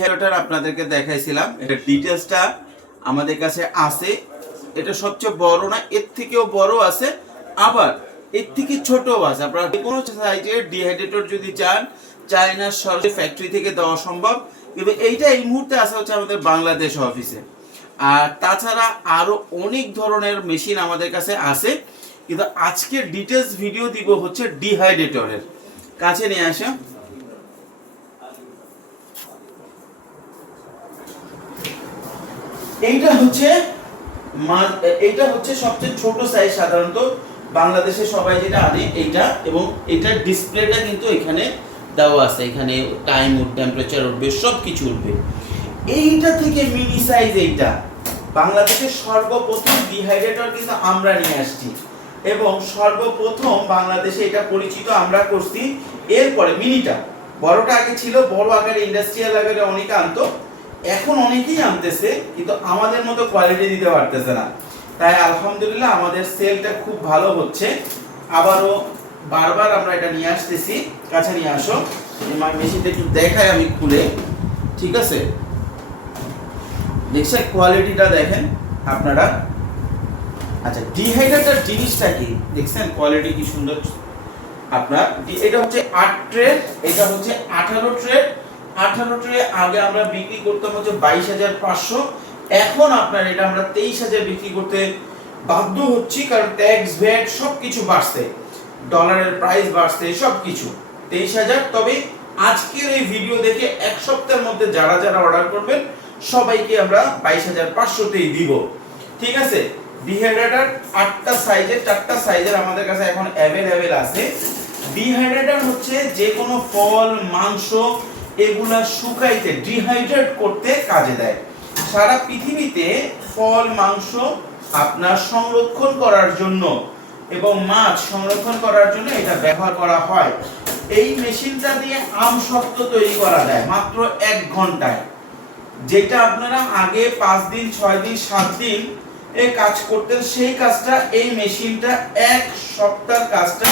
হেয়ারটার আপনাদেরকে দেখাইছিলাম। এটা ডিটেলসটা আমাদের কাছে আছে। এটা সবচেয়ে বড় না, এর থেকেও বড় আছে, আবার এর থেকে ছোটও আছে। আপনারা যে কোনো সাইজের ডিহাইড্রেটর যদি চান চায়নার সরাসরি ফ্যাক্টরি থেকে দেওয়া সম্ভব। কিন্তু এইটা এই মুহূর্তে আসা হচ্ছে আমাদের বাংলাদেশ অফিসে আর তাছাড়া আরও অনেক ধরনের মেশিন আমাদের কাছে আছে। কিন্তু আজকে ডিটেলস ভিডিও দিব হচ্ছে ডিহাইড্রেটরের কাছে নিয়ে আসা এইটা হচ্ছে এইটা হচ্ছে সবচেয়ে ছোট সাইজ সাধারণত। বাংলাদেশে সবাই যেটা আনে এইটা এবং এটার ডিসপ্লেটা কিন্তু এখানে দেওয়া আছে। এখানে টাইম উঠবে টেম্পারেচার উঠবে সব কিছু উঠবে। এইটা থেকে মিনি সাইজ এইটা। বাংলাদেশের সর্বপ্রথম ডিহাইড্রেটর কিন্তু আমরা নিয়ে আসছি। এবং সর্বপ্রথম বাংলাদেশে এটা পরিচিত আমরা করছি। এরপরে মিনিটা বড়টা আগে ছিল, বড় আকারে ইন্ডাস্ট্রিয়াল আকারে অনেকে আনতো। এখন অনেকেই আনতেছে, কিন্তু আমাদের মতো কোয়ালিটি দিতে পারতেছে না। তাই আলহামদুলিল্লাহ আমাদের সেলটা খুব ভালো হচ্ছে। আবারও বারবার আমরা এটা নিয়ে আসতেছি। কাছে নিয়ে আসো। মেশিনটা একটু দেখাই আমি খুলে। ঠিক আছে? দেখছেন কোয়ালিটিটা দেখেন আপনারা? আচ্ছা ডিহাইড্রেটার জিনিসটা কি? দেখছেন কোয়ালিটি কি সুন্দর? আপনার, এটা হচ্ছে আট ট্রে এটা হচ্ছে আঠারো ট্রে আঠারো আগে আমরা বিক্রি করতাম হচ্ছে বাইশ হাজার পাঁচশো। এখন আপনার এটা আমরা তেইশ হাজার বিক্রি করতে বাধ্য হচ্ছি, কারণ ট্যাক্স ভ্যাট সব কিছু বাড়ছে। ডলারের প্রাইস বাড়ছে সব কিছু তেইশ হাজার, তবে আজকের এই ভিডিও দেখে এক সপ্তাহের মধ্যে যারা যারা অর্ডার করবেন, সবাইকে আমরা বাইশ হাজার পাঁচশোতেই দিব। ঠিক আছে? ডিহাইড্রেটার আটটা সাইজের চারটা সাইজের আমাদের কাছে এখন অ্যাভেলেবেল আছে। ডিহাইড্রেটার হচ্ছে যে কোনো ফল, মাংস এগুলা শুকাইতে ডিহাইড্রেট করতে কাজে দেয়। সারা পৃথিবীতে ফল, মাংস আপনার সংরক্ষণ করার জন্য এবং মাছ সংরক্ষণ করার জন্য এটা ব্যবহার করা হয়। এই মেশিনটা দিয়ে আম শক্ত তৈরি করা যায়, মাত্র এক ঘন্টায়। যেটা আপনারা আগে পাঁচ দিন, ছয় দিন, সাত দিন এ কাজ করতেন, সেই কাজটা, এই মেশিনটা এক সপ্তাহ কাজটা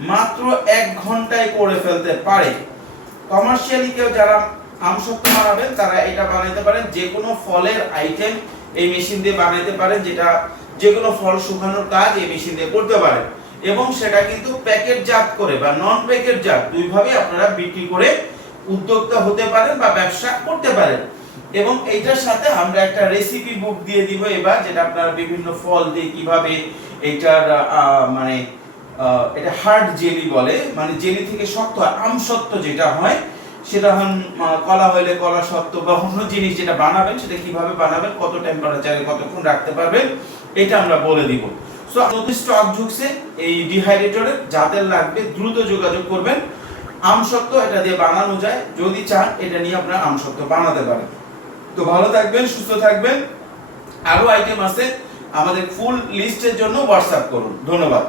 মাত্র এক ঘন্টায় করে ফেলতে পারে। কমার্শিয়ালি কেউ যারা আমসত্ব বানাবেন, তারা এটা বানাইতে পারেন। যে কোনো ফলের আইটেম এই মেশিন দিয়ে বানাইতে পারেন, যেটা যে কোনো ফল শুকানোর কাজ এই মেশিন দিয়ে করতে পারেন। এবং সেটা কিন্তু প্যাকেটজাত করে বা নন প্যাকেটজাত দুইভাবে আপনারা বিক্রি করে উদ্যোক্তা হতে পারেন বা ব্যবসা করতে পারেন। এবং এইটার সাথে আমরা একটা রেসিপি বুক দিয়ে দিব এবার, যেটা আপনারা বিভিন্ন ফল দিয়ে কীভাবে এইটার মানে এটা হার্ড জেলি বলে মানে জেলি থেকে শক্ত হয় আমসত্ব যেটা হয়, সেটা হন কলা হইলে কলা সত্ত্ব বা অন্য জিনিস যেটা বানাবেন, সেটা কীভাবে বানাবেন, কত টেম্পারেচারে কতক্ষণ রাখতে পারবেন, এটা আমরা বলে দিব। সো নতুন স্টক ঢুকছে এই ডিহাইড্রেটরে যাদের লাগবে দ্রুত যোগাযোগ করবেন। আমসত্ব এটা দিয়ে বানানো যায়। যদি চান, এটা নিয়ে আপনারা আমসত্ব বানাতে পারেন। তো ভালো থাকবেন, সুস্থ থাকবেন। আরও আইটেম আছে, আমাদের ফুল লিস্টের জন্য হোয়াটসঅ্যাপ করুন। ধন্যবাদ।